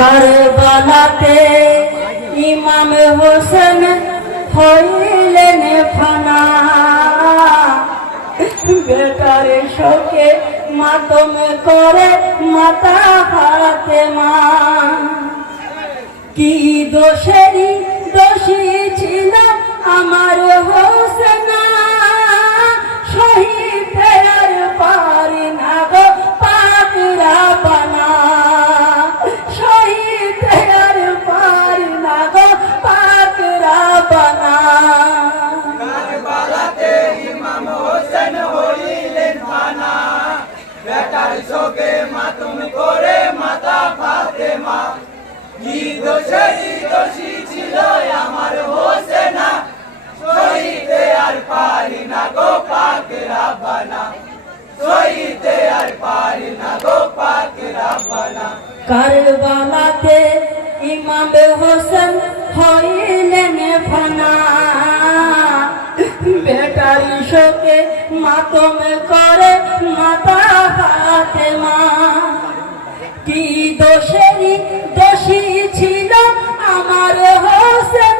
কারবালাতে ইমাম হোসেন হইলেন ফানা। বেটার শোকে মাতম করে মাতা হাতে মা। কি দোষেরই দোষী ছিল আমার হোসেনা? মাতুম করে মাতা ফাতেমা। কি দোষেরই দোষী ছিল আমার হোসেনা। শহীদে আর পারি না গো পাকে রাব্বানা শহীদে আর পারি না গো পাকে রাব্বানা কারবালাতে ইমাম হোসেন হইলেন ফানা। বেটার শোকে মাতম করে মাতা হাতে মা। কি দোষেরই দোষী ছিল আমার হোসেনা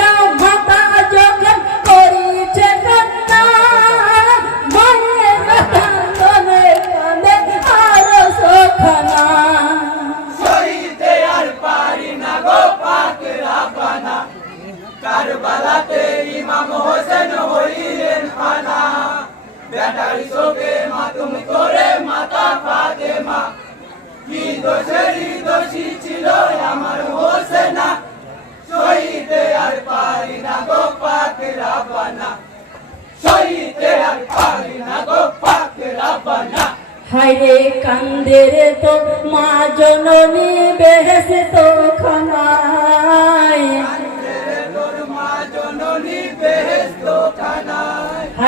হোসেন হইলেন ফানা বেটার শোকে মাতুম করে মাতা ফাতেমা। কি দোষেরই দোষী ছিল আমার হোসেনা। শহীদে আর পারি না গো পাক রাবানা শহীদে আর পারি না গো পাক রাবানা কান্দে রে তো মা জননী বেহেস তো খানায়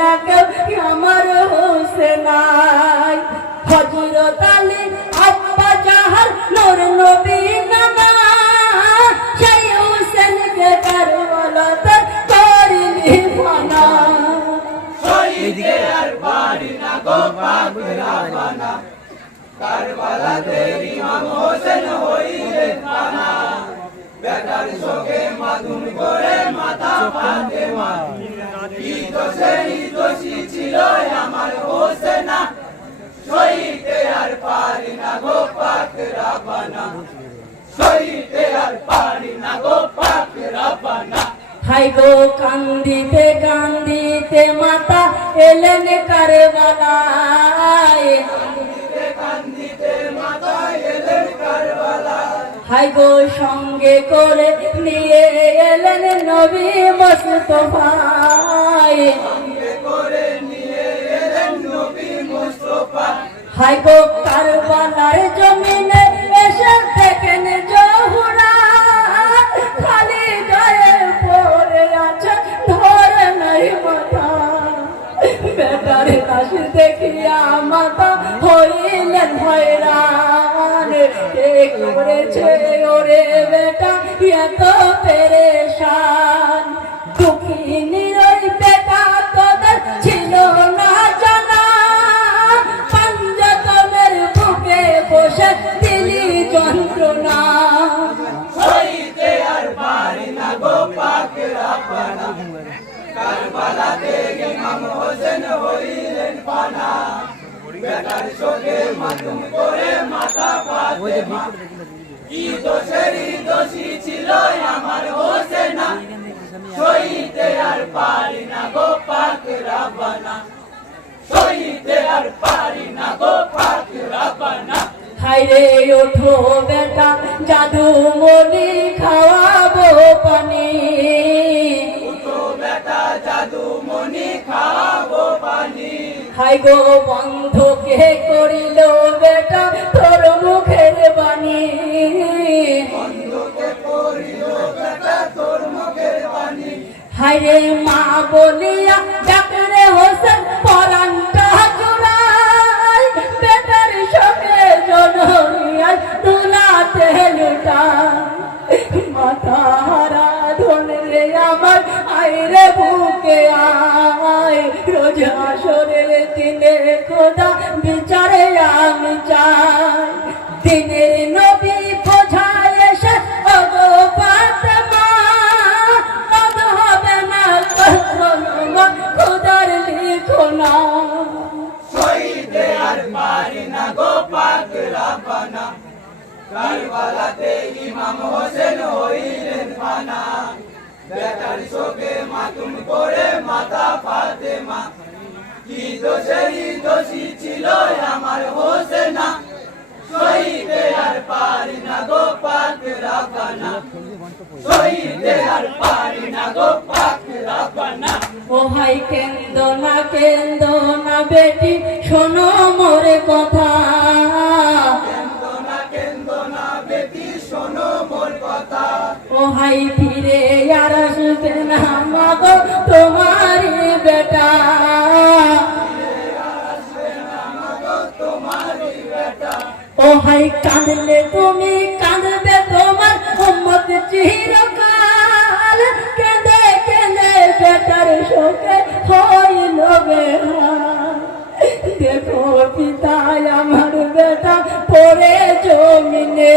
না কেউ আমার হোসেনাই হজরত আলী, আব্বা জাহার নূর নবী নানা। সেই হোসেনকে কারবালাত করিলি ফানা শহীদে আর পারি না গো পাক রাবানা কারবালাতে ইমাম হোসেন হইলেন ফানা বেটার শোকে মাধুম করে মাথা ফাতেমা শহীদে গো পাক রাবানা শহীদে আর পারি না গো কান্দিতে কান্দিতে মাতা এলেন কারবালায়। কারবালা হাই গো, সঙ্গে করে নিয়ে এলেন নবী মস্তফায় সঙ্গে করে নিয়ে এলেন নবী মুস্তফা হাই গো, কারবালার জমিনে এসে দেখেন খালি আছে, ধরে নাই দেখিয়া মাথা হইলেন এ করেছে ওরে বেটা, এত পেরেশান। দুঃখিনীর ওই বেটা তোদের ছিল না জানা। বুকে বসে দিলি যন্ত্রণা। না হোসেন হইলেন পানা। কি দোষেরই দোষী ছিল আমার হোসেনা সইতে আর পারি না গো পাক রাব্বানা সইতে আর পারি না গো পাক রাব্বানা হাইরে ওঠো বেটা জাদু মনি খাওয়াবো পানি। জাদু খাব পানি। হাই গো বন্ধ কে করিল বেটা তোর মুখের বাণী? পানি মা বলিয়া ডাকরে হোসেন পরানটা জোড়াই। বেটার সঙ্গে জনমিয়ায় তুলাতে লুটা মাথা হারা ধরে আমার আইরে বুকে আয়। রোজ আসরের দিনে খোদা, বিচারে আমি চাই। দিনের নবী বোঝায় এসে অগো পাতমা আর ইমাম হোসেন হইলেন পানা। করে মাথা ফাতেমা। কি দোষেরই দোষী ছিল আমার হোসেনা। আর পারি না গো পাক সইতে আর পারি না গো পাক রাব্বানা। ও ভাই কেন্দ না কেন্দ না, বেটি, শোনো মোরে কথা। ভাই ফিরে আর আসবে না, মাগো, তোমারই বেটা। ও ভাই কাঁদলে তুমি কাঁদবে তোমার উম্মত চিরকাল। কেঁদে কেঁদে বেটার শোকে হইল দেখো পিতায় আমার বেটা পড়ে জমিনে।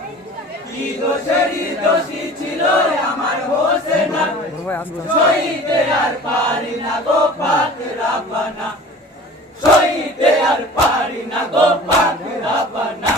কি আমার আর পারি না গো পাক রাবানা সইতে আর পারি না গো পাক রাব্বানা